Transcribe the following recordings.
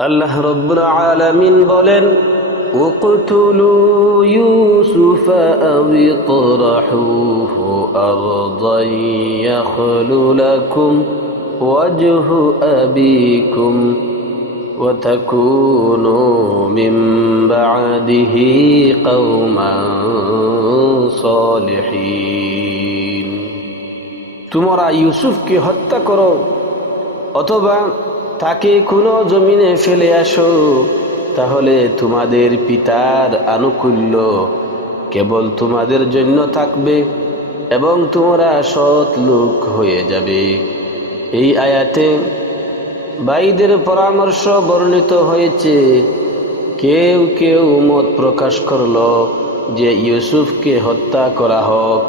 আল্লাহ রব্বুল আলামিন বলেন اقتلوا يوسف أو اطرحوه أرضا يخل لكم وجه أبيكم وتكونوا من بعده قوما صالحين তোমরা ইউসুফকে হত্যা করো অথবা তাকে কোনো জমিনে ফেলে আসো, তাহলে তোমাদের পিতার আনুকূল্য কেবল তোমাদের জন্য থাকবে এবং তোমরা সৎ লোক হয়ে যাবে। এই আয়াতে বাইদের পরামর্শ বর্ণিত হয়েছে, কেউ কেউ মত প্রকাশ করল যে ইউসুফকে হত্যা করা হোক।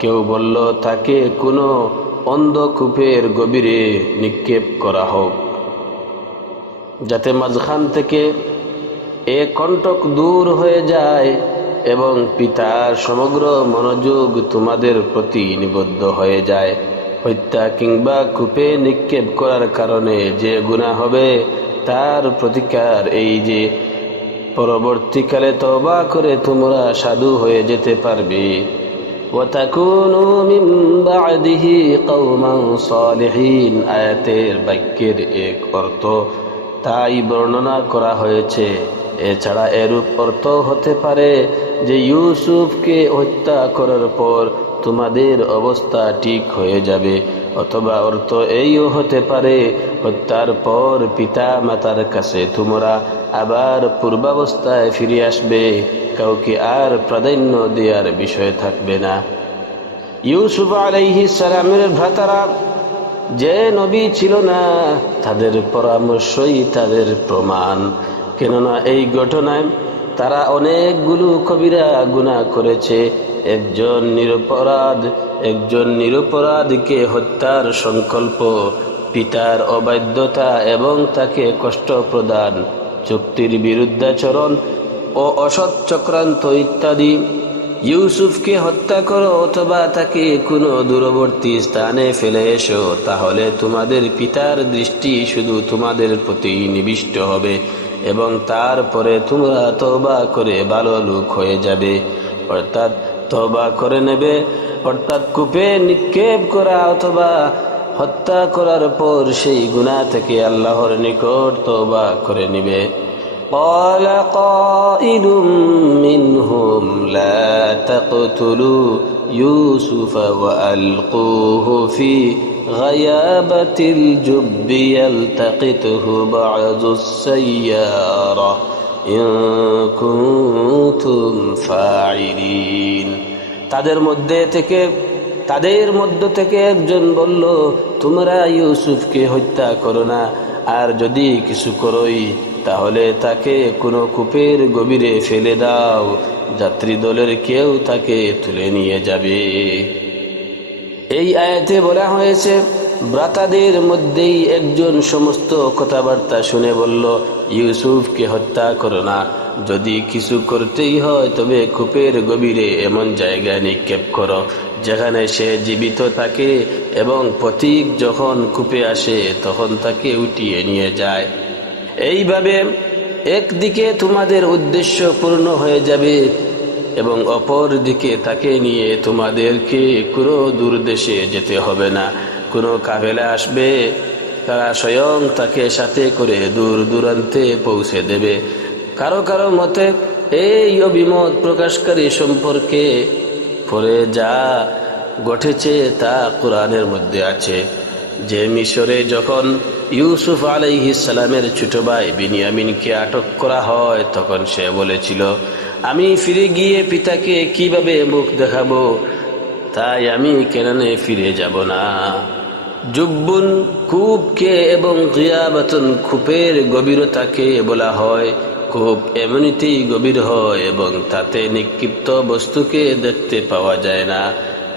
কেউ বলল, তাকে কোনো অন্ধকূপের গভীরে নিক্ষেপ করা হোক। যাতে মাঝখান থেকে এ কণ্টক দূর হয়ে যায় এবং পিতার সমগ্র মনোযোগ তোমাদের প্রতি নিবদ্ধ হয়ে যায়। হত্যা কিংবা কূপে নিক্ষেপ করার কারণে যে গুণা হবে, তার প্রতিকার এই যে পরবর্তীকালে তবা করে তোমরা সাধু হয়ে যেতে পারবে। আয়াতের বাক্যের এক অর্থ তাই বর্ণনা করা হয়েছে। এছাড়া এরূপ অর্থ হতে পারে যে ইউসুফকে হত্যা করার পর তোমাদের অবস্থা ঠিক হয়ে যাবে, অথবা অর্থ এইও হতে পারে, হত্যার পর পিতা মাতার কাছে তোমরা আবার পূর্বাবস্থায় ফিরে আসবে, কাউকে আর প্রাধান্য দেওয়ার বিষয় থাকবে না। ইউসুফ আলাইহি সালামের ভ্রাতারা যে নবী ছিল না, তাদের পরামর্শই তাদের প্রমাণ। কেননা এই ঘটনায় তারা অনেকগুলো কবিরা গুণা করেছে। একজন নিরপরাধ, একজন নিরপরাধকে হত্যার সংকল্প, পিতার অবাধ্যতা এবং তাকে কষ্ট প্রদান, চুক্তির বিরুদ্ধাচরণ ও অসৎ চক্রান্ত ইত্যাদি ইউসুফকে হত্যা করো অথবা তাকে কোনো দূরবর্তী স্থানে ফেলে এসো, তাহলে তোমাদের পিতার দৃষ্টি শুধু তোমাদের প্রতি নিবিষ্ট হবে এবং তারপরে তোমরা তবা করে ভালো লোক হয়ে যাবে। অর্থাৎ তবা করে নেবে, অর্থাৎ কূপে নিক্ষেপ করা অথবা হত্যা করার পর সেই গুণা থেকে আল্লাহর নিকট তবা করে নিবে। قال قائل منهم لا تقتلوا يوسف وألقوه في غيابة الجب يلتقطه بعض السيارة إن كنتم فاعلين তাদের মধ্যে থেকে তাদের মধ্য থেকে একজন বলল তোমরা ইউসুফকে হত্যা করো না আর যদি কিছু করোই তাহলে তাকে কোনো কূপের গভীরে ফেলে দাও। যাত্রী দলের কেউ তাকে তুলে নিয়ে যাবে। এই আয়াতে বলা হয়েছে, ব্রাতাদের মধ্যেই একজন সমস্ত কথাবার্তা শুনে বলল, ইউসুফকে হত্যা করো না। যদি কিছু করতেই হয়, তবে কূপের গভীরে এমন জায়গায় নিক্ষেপ করো, যেখানে সে জীবিত থাকে এবং প্রতীক যখন কূপে আসে, তখন তাকে উঠিয়ে নিয়ে যায়। এইভাবে একদিকে তোমাদের উদ্দেশ্য পূর্ণ হয়ে যাবে এবং অপর দিকে তাকে নিয়ে তোমাদেরকে কোনো দূর দেশে যেতে হবে না। কোনো কাফেলা আসবে, তারা স্বয়ং তাকে সাথে করে দূর দূরান্তে পৌঁছে দেবে। কারও কারও মতে, এই অভিমত প্রকাশকারী সম্পর্কে পরে যা ঘটেছে তা কোরআনের মধ্যে আছে। যে মিশরে যখন ইউসুফ আলাইহিসালামের ছোট ভাই বিনিয়ামিনকে আটক করা হয়, তখন সে বলেছিল, আমি ফিরে গিয়ে পিতাকে কীভাবে মুখ দেখাবো? তাই আমি কেনানে ফিরে যাব না? জুব্বুন কূপকে এবং গিয়াবাতন কূপের গভীরতাকে বলা হয়, কূপ এমনিতেই গভীর হয় এবং তাতে নিক্ষিপ্ত বস্তুকে দেখতে পাওয়া যায় না।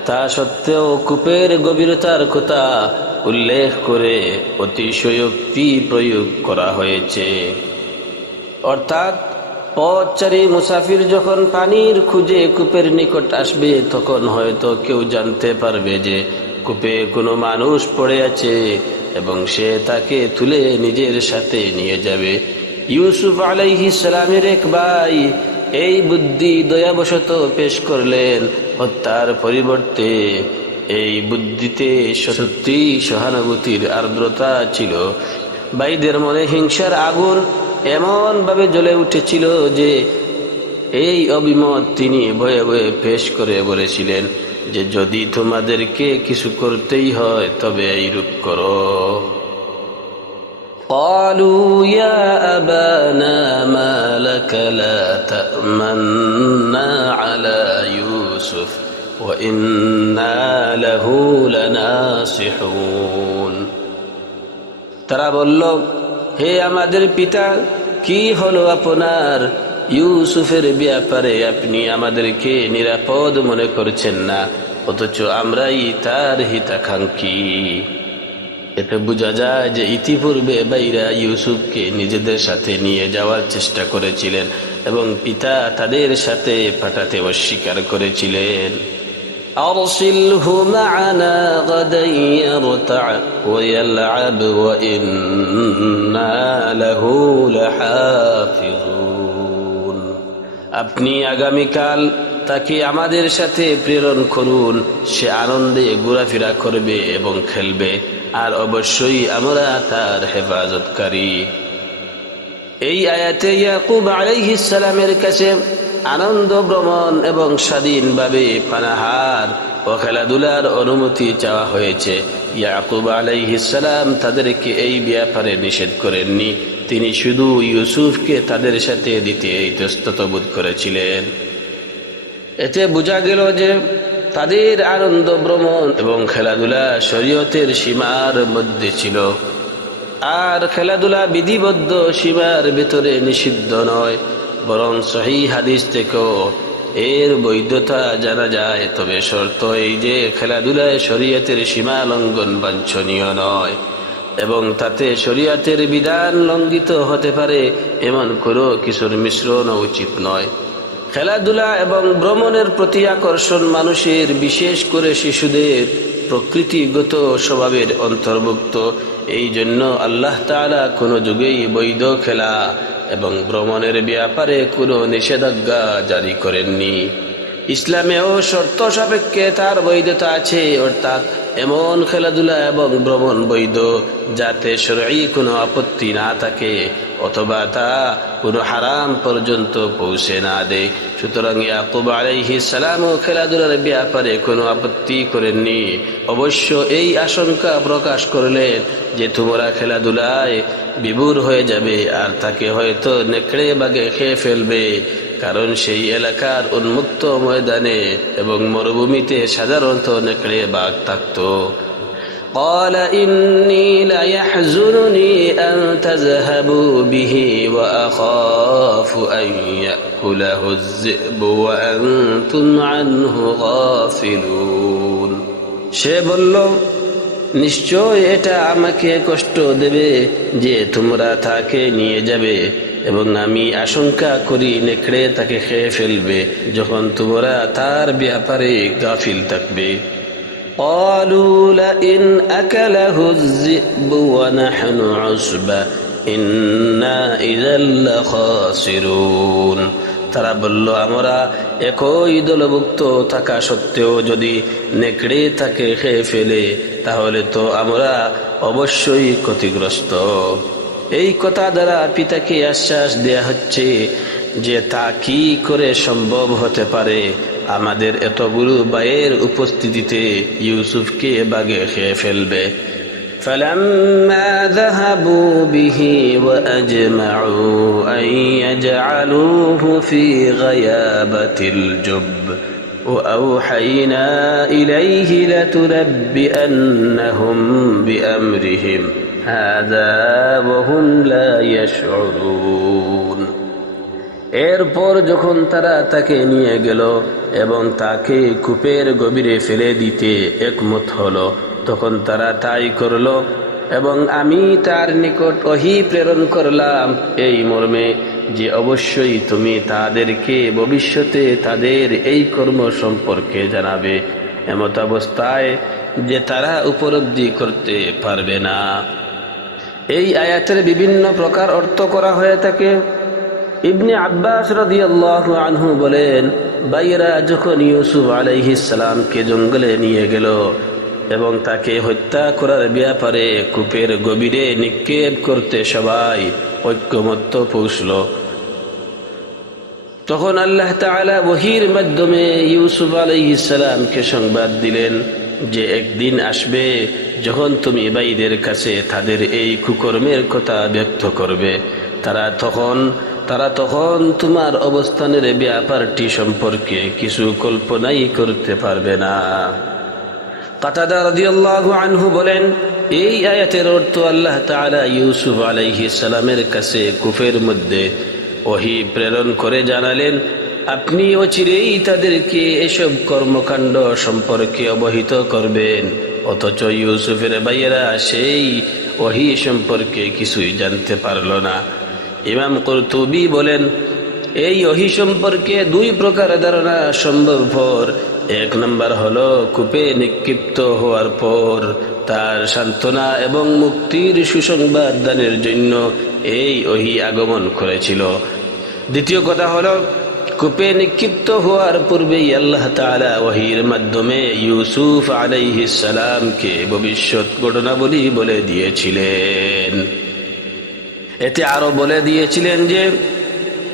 তা সত্ত্বেও কূপের গভীরতার কথা উল্লেখ করে অতিশয়োক্তি প্রয়োগ করা হয়েছে। অর্থাৎ পথচারী মুসাফির যখন পানির খুঁজে কূপের নিকট আসবে, তখন হয়তো কেউ জানতে পারবে যে কূপে কোনো মানুষ পড়ে আছে এবং সে তাকে তুলে নিজের সাথে নিয়ে যাবে। ইউসুফ আলাইহি সালামের এক ভাই এই বুদ্ধি দয়াবশত পেশ করলেন। হত্যার পরিবর্তে এই বুদ্ধিতে সত্যি সহানুভূতির আর্দ্রতা ছিল। ভাইদের মনে হিংসার আগুন এমন ভাবে জ্বলে উঠেছিল যে এই অভিমত তিনি ভয়ে ভয়ে পেশ করে বলেছিলেন যে, যদি তোমাদেরকে কিছু করতেই হয়, তবে এইরূপ করো। قالوا يا أبانا ما لك لا تأمنا على يوسف وإنا له لناصحون তারা বলল হে আমাদের পিতা কি হলো আপনার ইউসুফের ব্যাপারে আপনি আমাদেরকে নিরাপদ মনে করছেন না অথচ আমরাই তার হিতাকাঙ্ক্ষী এতে বোঝা যায় যে ইতিপূর্বে বাইরা ইউসুফকে নিজেদের সাথে নিয়ে যাওয়ার চেষ্টা করেছিলেন এবং পিতা তাদের সাথে পাঠাতে অস্বীকার করেছিলেন أرسله معنا غدا يرتع ويلعب وإنا له لحافظون আপনি আগামীকাল তাকে আমাদের সাথে প্রেরণ করুন? সে আনন্দে ঘোরাফেরা করবে এবং খেলবে। আর অবশ্যই আমরা তার হেফাজতকারী। এই আয়াতে ইয়াকুব সালামের কাছে আনন্দ, ভ্রমণ এবং স্বাধীনভাবে পানাহার ও খেলাধুলার অনুমতি চাওয়া হয়েছে। ইয়াকুব আলাইহিস সালাম তাদেরকে এই ব্যাপারে নিষেধ করেননি। তিনি শুধু ইউসুফকে তাদের সাথে দিতে ইতস্তত বোধ করেছিলেন। এতে বোঝা গেল যে তাদের আনন্দ, ভ্রমণ এবং খেলাধুলা শরীয়তের সীমার মধ্যে ছিল। আর খেলাধুলা বিধিবদ্ধ সীমার ভেতরে নিষিদ্ধ নয়, বরং সহি হাদিস থেকেও এর বৈধতা জানা যায়। তবে শর্ত এই যে খেলাধুলায় শরীয়তের সীমা লঙ্ঘন বাঞ্ছনীয় নয়, এবং তাতে শরীয়তের বিধান লঙ্ঘিত হতে পারে এমন কোনো কিছুর মিশ্রণ উচিত নয়। খেলাধুলা এবং ভ্রমণের প্রতি আকর্ষণ মানুষের, বিশেষ করে শিশুদের প্রকৃতিগত স্বভাবের অন্তর্ভুক্ত। এই জন্য আল্লাহ তালা কোনো যুগেই বৈধ খেলা এবং ভ্রমণের ব্যাপারে কোনো নিষেধাজ্ঞা জারি করেননি। ইসলামেও শর্ত সাপেক্ষে তার বৈধতা আছে, অর্থাৎ এমন খেলাধুলা এবং ভ্রমণ বৈধ যাতে সরাই কোনো আপত্তি না থাকে। অথবা তা কোনো হারাম পর্যন্ত পৌঁছে না দেয়। সুতরাং ইয়াকুব আলাইহি সালামও খেলাধুলার ব্যাপারে কোনো আপত্তি করেননি। অবশ্য এই আশঙ্কা প্রকাশ করলেন যে তোমরা খেলাধুলায় বিভোর হয়ে যাবে আর তাকে হয়তো নেকড়ে বাগে খেয়ে ফেলবে, কারণ সেই এলাকার উন্মুক্ত ময়দানে এবং মরুভূমিতে সাধারণত নেকড়ে বাঘ থাকত। قال إني ليحزنني أن تذهبوا به وأخاف أن يأكله الذئب وأنتم عنه غافلون সে বলল নিশ্চয় এটা আমাকে কষ্ট দেবে যে তোমরা তাকে নিয়ে যাবে এবং আমি আশঙ্কা করি নেকড়ে তাকে খেয়ে ফেলবে যখন তোমরা তার ব্যাপারে গাফিল থাকবে قالوا لئن أكله الذئب ونحن عصبة إنا إذا لخاسرون তারা বলল আমরা একই দলভুক্ত থাকা সত্ত্বেও যদি নেকড়ে তাকে খেয়ে ফেলে তাহলে তো আমরা অবশ্যই ক্ষতিগ্রস্ত এই কথা দ্বারা পিতাকে আশ্বাস দেয়া হচ্ছে যে তা কি করে সম্ভব হতে পারে আমাদের এতগুলো বায়ের উপস্থিতিতে ইউসুফকে বাগে খেয়ে ফেলবে فلما ذهبوا به وأجمعوا أن يجعلوه في غيابة الجب وأوحينا إليه لتنبئنهم بأمرهم هذا وهم لا يشعرون এরপর যখন তারা তাকে নিয়ে গেল এবং তাকে কূপের গভীরে ফেলে দিতে একমত হলো, তখন তারা তাই করল, এবং আমি তার নিকট অহি প্রেরণ করলাম এই মর্মে যে অবশ্যই তুমি তাদেরকে ভবিষ্যতে তাদের এই কর্ম সম্পর্কে জানাবে, এমত অবস্থায় যে তারা উপলব্ধি করতে পারবে না। এই আয়াতের বিভিন্ন প্রকার অর্থ করা হয়ে থাকে। ইবনে আব্বাস আনহু বলেন, বাইরা যখন ইউসুফ আলাইহিস সালামকে জঙ্গলে নিয়ে গেল এবং তাকে হত্যা করার ব্যাপারে কূপের গভীরে নিক্ষেপ করতে সবাই ঐক্যমত্য পৌঁছল তখন আল্লাহ তাআলা বহির মাধ্যমে ইউসুফ আলাইহিস সালামকে সংবাদ দিলেন যে একদিন আসবে যখন তুমি বাইদের কাছে তাদের এই কুকর্মের কথা ব্যক্ত করবে। তারা তখন তারা তখন তোমার অবস্থানের ব্যাপারটি সম্পর্কে কিছু কল্পনাই করতে পারবে না। কাতাদা রাদিয়াল্লাহু আনহু বলেন, এই আয়াতের অর্থ আল্লাহ তাআলা ইউসুফ আলাইহিস সালামের কাছে কুফের মধ্যে ওহি প্রেরণ করে জানালেন, আপনি অচিরেই তাদেরকে এসব কর্মকাণ্ড সম্পর্কে অবহিত করবেন। অথচ ইউসুফের ভাইয়েরা সেই ওহি সম্পর্কে কিছুই জানতে পারল না। ইমাম কর্তুবি বলেন, এই অহি সম্পর্কে দুই প্রকার ধারণা সম্ভবপর এক নম্বর হলো, কূপে নিক্ষিপ্ত হওয়ার পর তার সান্ত্বনা এবং মুক্তির সুসংবাদ দানের জন্য এই অহি আগমন করেছিল। দ্বিতীয় কথা হলো, কূপে নিক্ষিপ্ত হওয়ার পূর্বেই আল্লাহ তাআলা ওহির মাধ্যমে ইউসুফ আলাইহিস সালামকে ভবিষ্যৎ ঘটনাবলী বলে দিয়েছিলেন। এতে আরও বলে দিয়েছিলেন যে,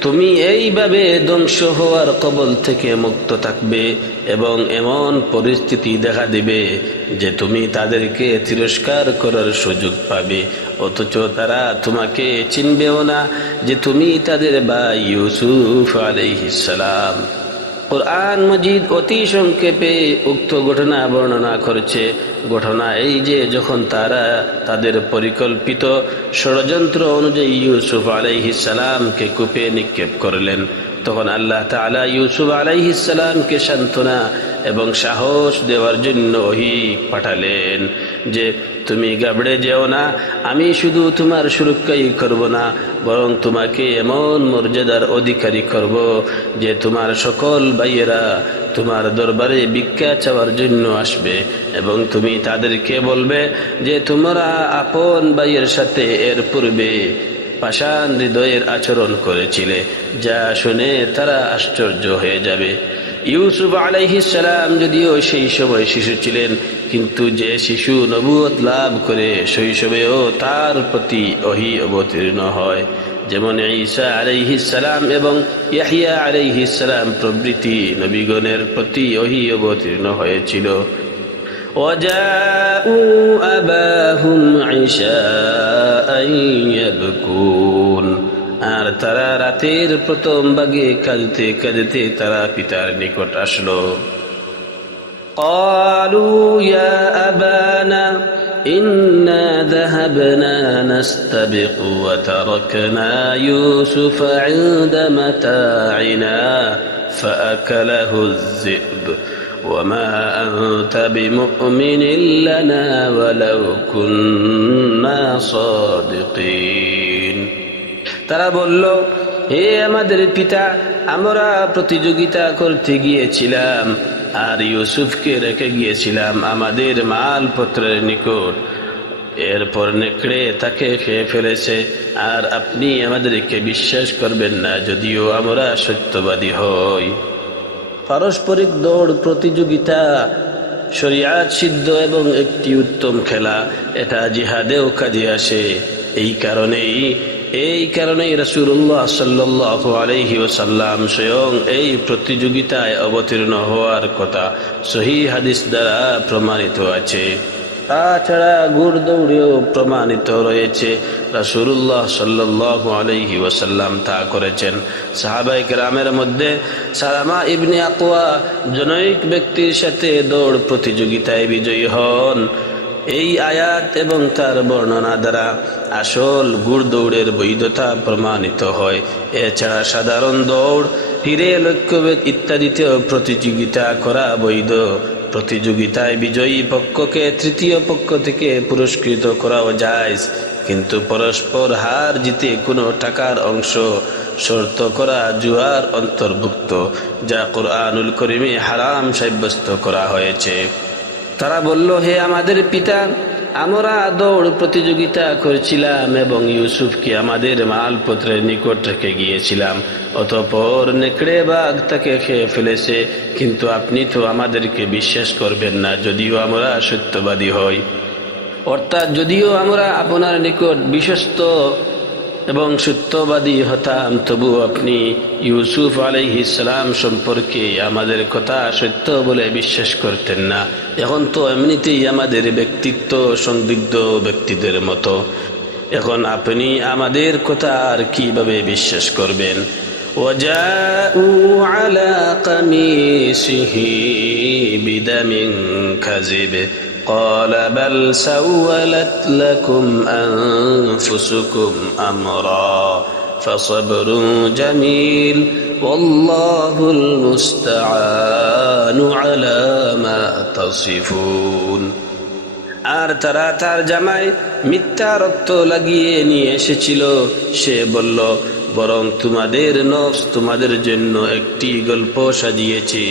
তুমি এইভাবে ধ্বংস হওয়ার কবল থেকে মুক্ত থাকবে এবং এমন পরিস্থিতি দেখা দিবে যে তুমি তাদেরকে তিরস্কার করার সুযোগ পাবে। অথচ তারা তোমাকে চিনবেও না যে তুমি তাদের বা ইউসুফ আলাইহিসালাম কোরআন মজিদ অতি সংক্ষেপে উক্ত ঘটনা বর্ণনা করেছে। ঘটনা এই যে যখন তারা তাদের পরিকল্পিত ষড়যন্ত্র অনুযায়ী ইউসুফ আলাইহিসালামকে কূপে নিক্ষেপ করলেন, তখন আল্লাহ তালা ইউসুফ আলাইহিসালামকে সান্ত্বনা এবং সাহস দেওয়ার জন্য ওহি পাঠালেন যে তুমি গাবড়ে যেও না, আমি শুধু তোমার সুরক্ষাই করব না, বরং তোমাকে এমন মর্যাদার অধিকারী করব যে তোমার সকল ভাইয়েরা তোমার দরবারে ভিক্ষা চাওয়ার জন্য আসবে এবং তুমি তাদেরকে বলবে যে তোমরা আপন ভাইয়ের সাথে এর পূর্বে পাষাণ হৃদয়ের আচরণ করেছিলে, যা শুনে তারা আশ্চর্য হয়ে যাবে। ইউসুফ আলাইহিস সালাম যদিও সেই সময় শিশু ছিলেন কিন্তু যে শিশু নবুয়ত লাভ করে শৈশবেও তার প্রতি অহি অবতীর্ণ হয় যেমন ঈসা সালাম এবং ইয়াহিয়া সালাম প্রভৃতি নবীগণের প্রতি অহি অবতীর্ণ হয়েছিল وجاءوا أباهم عشاء يبكون আর তারা রাতের প্রথম ভাগে কাঁদতে কাঁদতে তারা পিতার নিকট আসলো قالوا يا أبانا إنا ذهبنا نستبق وتركنا يوسف عند متاعنا فأكله الذئب وما أنت بمؤمن لنا ولو كنا صادقين তারা বলল হে আমাদের পিতা আমরা প্রতিযোগিতা করতে গিয়েছিলাম আর ইউসুফকে রেখে গিয়েছিলাম আমাদের মালপত্রের নিকট। এরপর নেকড়ে তাকে খেয়ে ফেলেছে, আর আপনি আমাদেরকে বিশ্বাস করবেন না, যদিও আমরা সত্যবাদী হই। পারস্পরিক দৌড় প্রতিযোগিতা, শরিয়াত সিদ্ধ এবং একটি উত্তম খেলা, এটা জিহাদেও কাজে আসে। এই কারণেই এই কারণেই রসুল্লাহ সাল্লাহ আলহি ওসাল্লাম স্বয়ং এই প্রতিযোগিতায় অবতীর্ণ হওয়ার কথা সহি হাদিস দ্বারা প্রমাণিত আছে। তাছাড়া গুড় দৌড়েও প্রমাণিত রয়েছে রাসুল্লাহ সাল্লাহ আলহি ওসাল্লাম তা করেছেন। সাহাবাই গ্রামের মধ্যে সালামা ইবনে আকোয়া জনৈক ব্যক্তির সাথে দৌড় প্রতিযোগিতায় বিজয়ী হন। এই আয়াত এবং তার বর্ণনা দ্বারা আসল গুড় দৌড়ের বৈধতা প্রমাণিত হয়। এছাড়া সাধারণ দৌড়, হিরে, লক্ষ্যভেদ ইত্যাদিতেও প্রতিযোগিতা করা বৈধ। প্রতিযোগিতায় বিজয়ী পক্ষকে তৃতীয় পক্ষ থেকে পুরস্কৃত করাও যায় কিন্তু পরস্পর হার জিতে কোনো টাকার অংশ শর্ত করা জুয়ার অন্তর্ভুক্ত, যা কোরআনুল করিমে হারাম সাব্যস্ত করা হয়েছে। তারা বলল, হে আমাদের পিতা, আমরা দৌড় প্রতিযোগিতা করেছিলাম এবং ইউসুফকে আমাদের মালপত্রের নিকট রেখে গিয়েছিলাম। অতপর নেকড়ে বাঘ তাকে খেয়ে ফেলেছে, কিন্তু আপনি তো আমাদেরকে বিশ্বাস করবেন না, যদিও আমরা সত্যবাদী হই। অর্থাৎ যদিও আমরা আপনার নিকট বিশ্বস্ত এবং সত্যবাদী হতাম তবু আপনি ইউসুফ আলাইহিসালাম সম্পর্কে আমাদের কথা সত্য বলে বিশ্বাস করতেন না এখন তো এমনিতেই আমাদের ব্যক্তিত্ব সন্দিগ্ধ ব্যক্তিদের মতো এখন আপনি আমাদের কথা আর কিভাবে বিশ্বাস করবেন وجاءوا على قميصه بدم كذب قال بل سولت لكم أنفسكم أمرا فصبر جميل والله المستعان على ما تصفون আর তারা তার জামায় মিথ্যা রক্ত লাগিয়ে নিয়ে এসেছিল সে বলল বরং তোমাদের নফস তোমাদের জন্য একটি গল্প সাজিয়েছে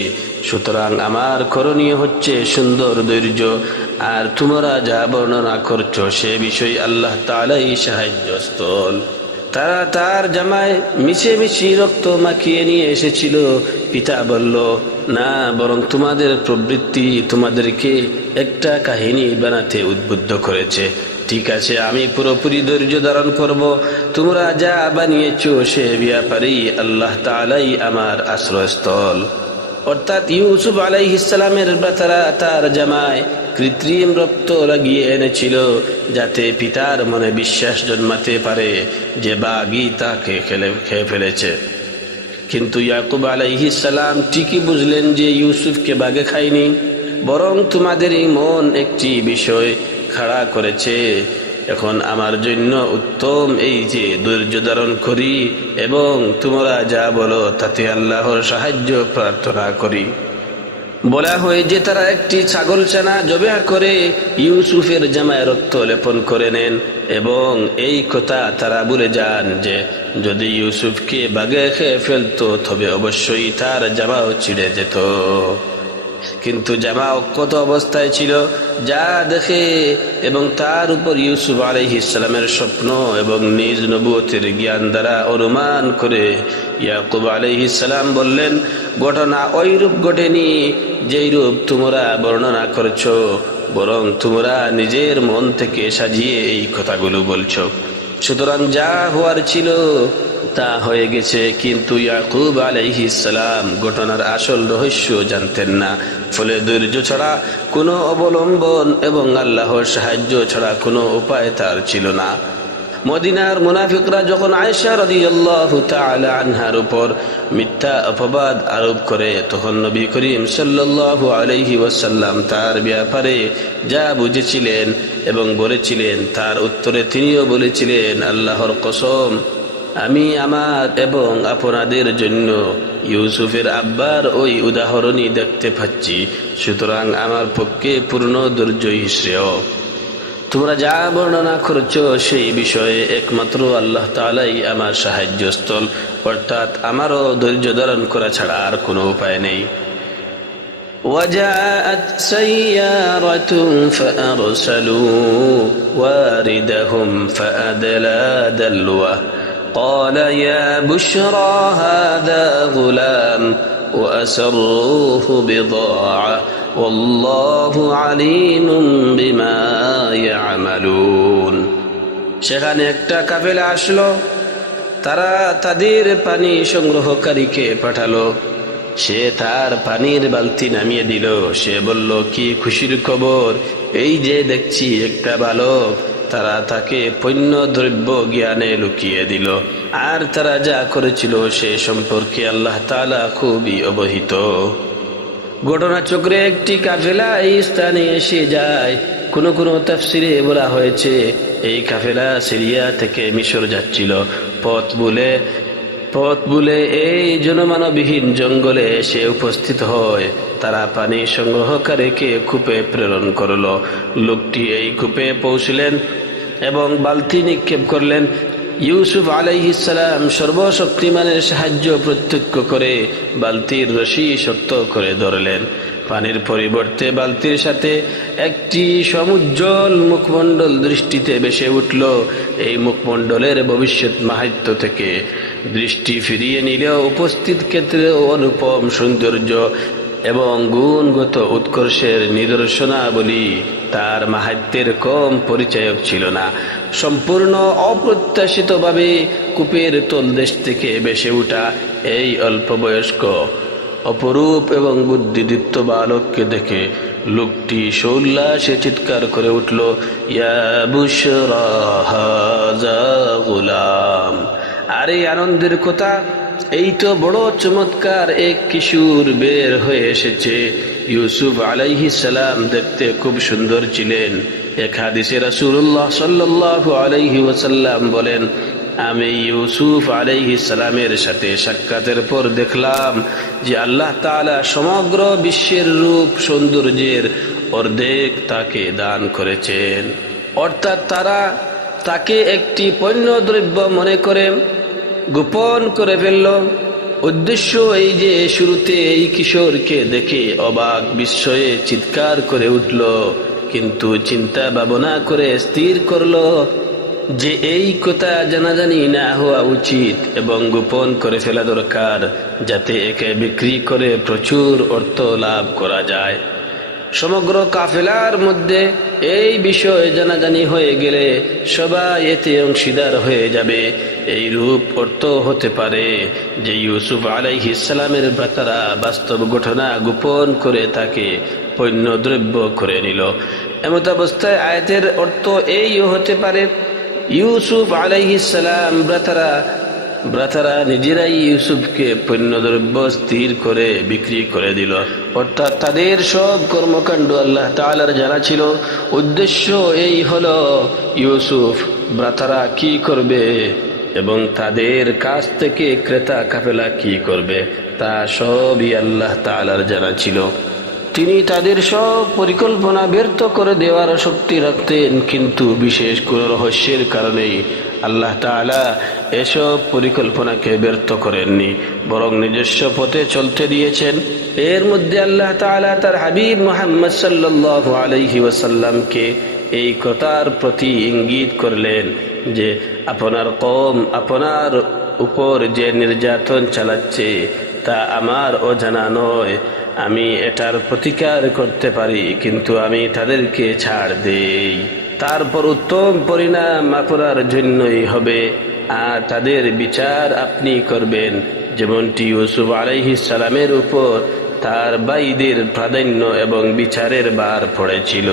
সুতরাং আমার করণীয় হচ্ছে সুন্দর ধৈর্য আর তোমরা যা বর্ণনা করছ সে বিষয়ে আল্লাহ তালাই সাহায্যস্থল তারা তার জামায় মিশে মিশি রক্ত মাখিয়ে নিয়ে এসেছিল। পিতা বলল, না, বরং তোমাদের প্রবৃত্তি তোমাদেরকে একটা কাহিনী বানাতে উদ্বুদ্ধ করেছে। ঠিক আছে, আমি পুরোপুরি ধৈর্য ধারণ করব। তোমরা যা বানিয়েছ সে ব্যাপারেই আল্লাহ তালাই আমার আশ্রয়স্থল। অর্থাৎ ইউসুফ আলাইহিসালামের তারা তার জামায় কৃত্রিম রক্ত লাগিয়ে এনেছিল যাতে পিতার মনে বিশ্বাস জন্মাতে পারে, যে বাঘই তাকে খেলে, খেয়ে ফেলেছে। কিন্তু ইয়াকুব আলাইহি সালাম ঠিকই বুঝলেন যে ইউসুফকে বাগে খায়নি, বরং তোমাদের এই মন একটি বিষয় খাড়া করেছে। এখন আমার জন্য উত্তম এই যে ধৈর্য ধারণ করি এবং তোমরা যা বলো তাতে আল্লাহর সাহায্য প্রার্থনা করি। বলা হয় যে তারা একটি ছাগল চানা জবেহা করে ইউসুফের জামায় রক্ত লেপন করে নেন, এবং এই কথা তারা বলে যান যে যদি ইউসুফকে বাগে খেয়ে ফেলতো, তবে অবশ্যই তার জামাও ছিঁড়ে যেত। কিন্তু জামা অক্ষত অবস্থায় ছিল যা দেখে এবং তার উপর ইউসুফ আলহিসামের স্বপ্ন এবং নিজ নবুয়তের জ্ঞান দ্বারা অনুমান করে ইয়াকুব আলহিসাম বললেন, ঘটনা ওই রূপ ঘটেনি যেই রূপ তোমরা বর্ণনা করছ, বরং তোমরা নিজের মন থেকে সাজিয়ে এই কথাগুলো বলছো। সুতরাং যা হওয়ার ছিল তা হয়ে গেছে, কিন্তু ইয়াকুব সালাম ঘটনার আসল রহস্য জানতেন না। ফলে ধৈর্য ছাড়া কোনো অবলম্বন এবং আল্লাহর সাহায্য ছাড়া কোনো উপায় তার ছিল না। মদিনার মুনাফিকরা যখন আয়েশা রাদিয়াল্লাহু তাআলা আনহার উপর মিথ্যা অপবাদ আরোপ করে, তখন নবী করিম সাল্লাল্লাহু আলাইহি ওয়াসাল্লাম তার ব্যাপারে যা বুঝেছিলেন এবং বলেছিলেন তার উত্তরে তিনিও বলেছিলেন, আল্লাহর কসম আমি আমার এবং আপনাদের জন্য ইউসুফের আব্বার ওই উদাহরণই দেখতে পাচ্ছি সুতরাং আমার পক্ষে পূর্ণ ধৈর্যই শ্রেয় তোমরা যা বর্ণনা করছো সেই বিষয়ে একমাত্র আল্লাহ তালাই আমার সাহায্যস্থল অর্থাৎ আমারও ধৈর্য ধারণ করা ছাড়া আর কোনো উপায় নেই وجاءت سيارة فأرسلوا واردهم فأدلى دلوه قال يا بشرى هذا غلام وأسروه بضاعة والله عليم بما يعملون সেখানে একটা কাফেলা আসলো তারা তাদের পানি সংগ্রহকারীকে পাঠালো সে তার পানির বালতি নামিয়ে দিল সে বলল কি খুশির খবর এই যে দেখছি একটা বালক তারা তাকে পণ্য দ্রব্য জ্ঞানে লুকিয়ে দিল। আর তারা যা করেছিল সে সম্পর্কে আল্লাহ তালা খুবই অবহিত। ঘটনাচক্রে একটি কাফেলা এই স্থানে এসে যায়। কোনো কোনো তাফসিরে বলা হয়েছে, এই কাফেলা সিরিয়া থেকে মিশর যাচ্ছিল। পথ বলে পথ বলে এই জনমানবহীন জঙ্গলে এসে উপস্থিত হয়। তারা পানি সংগ্রহকারীকে কূপে প্রেরণ করল। লোকটি এই কূপে পৌঁছলেন। এবং বালতি নিক্ষেপ করলেন। ইউসুফ আলাইহিসালাম সর্বশক্তিমানের সাহায্য প্রত্যক্ষ করে বালতির রশি শক্ত করে ধরলেন। পানির পরিবর্তে বালতির সাথে একটি সমুজ্জ্বল মুখমণ্ডল দৃষ্টিতে ভেসে উঠল। এই মুখমণ্ডলের ভবিষ্যৎ মাহাত্য থেকে দৃষ্টি ফিরিয়ে নিলেও উপস্থিত ক্ষেত্রে অনুপম সৌন্দর্য এবং গুণগত উৎকর্ষের নিদর্শনাবলী তার মাহাত্যের কম পরিচয়ক ছিল না। সম্পূর্ণ অপ্রত্যাশিতভাবে কূপের তলদেশ থেকে বেসে ওঠা এই অল্প বয়স্ক অপরূপ এবং বুদ্ধিদীপ্ত বালককে দেখে লোকটি সৌল্লাসে চিৎকার করে উঠল, ইয়া হাযা গুলাম। আর এই আনন্দের কথা, এই তো বড় চমৎকার এক কিশোর বের হয়ে এসেছে। ইউসুফ আলাইহি সালাম দেখতে খুব সুন্দর ছিলেন। এক হাদিসে রাসূলুল্লাহ সাল্লাল্লাহু আলাইহি ওয়াসাল্লাম বলেন, আমি ইউসুফ আলাইহি সালামের সাথে সাক্ষাতের পর দেখলাম যে আল্লাহ তাআলা সমগ্র বিশ্বের রূপ সৌন্দর্যের অর্ধেক তাকে দান করেছেন। অর্থাৎ তারা তাকে একটি পণ্য দ্রব্য মনে করে গোপন করে ফেলল। উদ্দেশ্য এই যে শুরুতে এই কিশোরকে দেখে অবাক বিস্ময়ে চিৎকার করে উঠল, কিন্তু চিন্তা ভাবনা করে স্থির করল যে এই কথা জানাজানি না হওয়া উচিত এবং গোপন করে ফেলা দরকার, যাতে একে বিক্রি করে প্রচুর অর্থ লাভ করা যায়। সমগ্র কাফেলার মধ্যে এই বিষয় জানাজানি হয়ে গেলে সবাই এতে অংশীদার হয়ে যাবে। এই রূপ অর্থ হতে পারে যে ইউসুফ আলাইহি ইসলামের ভ্রাতারা বাস্তব ঘটনা গোপন করে তাকে পণ্য দ্রব্য করে নিল। এমত অবস্থায় আয়াতের অর্থ এইও হতে পারে, ইউসুফ আলাইহি ভ্রাতারা ভ্রাতারা নিজেরাই ইউসুফকে পণ্যদ্রব্য স্থির করে বিক্রি করে দিল। অর্থাৎ তাদের সব কর্মকাণ্ড আল্লাহ তালার জানা ছিল। উদ্দেশ্য এই হলো ইউসুফ, ভ্রাতারা কি করবে এবং তাদের কাছ থেকে ক্রেতা কাফেলা কি করবে, তা সবই আল্লাহ তালার জানা ছিল। তিনি তাদের সব পরিকল্পনা ব্যর্থ করে দেওয়ার শক্তি রাখতেন, কিন্তু বিশেষ কোন রহস্যের কারণেই আল্লাহ তাআলা এসব পরিকল্পনাকে ব্যর্থ করেননি, বরং নিজস্ব পথে চলতে দিয়েছেন। এর মধ্যে আল্লাহ তাআলা তার হাবিব মোহাম্মদ সাল্লাল্লাহু আলাইহি ওয়াসাল্লামকে এই কথার প্রতি ইঙ্গিত করলেন যে, আপনার কম আপনার উপর যে নির্যাতন চালাচ্ছে, তা আমার অজানা নয়। আমি এটার প্রতিকার করতে পারি, কিন্তু আমি তাদেরকে ছাড় দেই। তারপর উত্তম পরিণাম আপনার জন্যই হবে। আর তাদের বিচার আপনি করবেন। যেমনটি ইউসুফ সালামের উপর তার বাইদের প্রাধান্য এবং বিচারের বার পড়েছিল।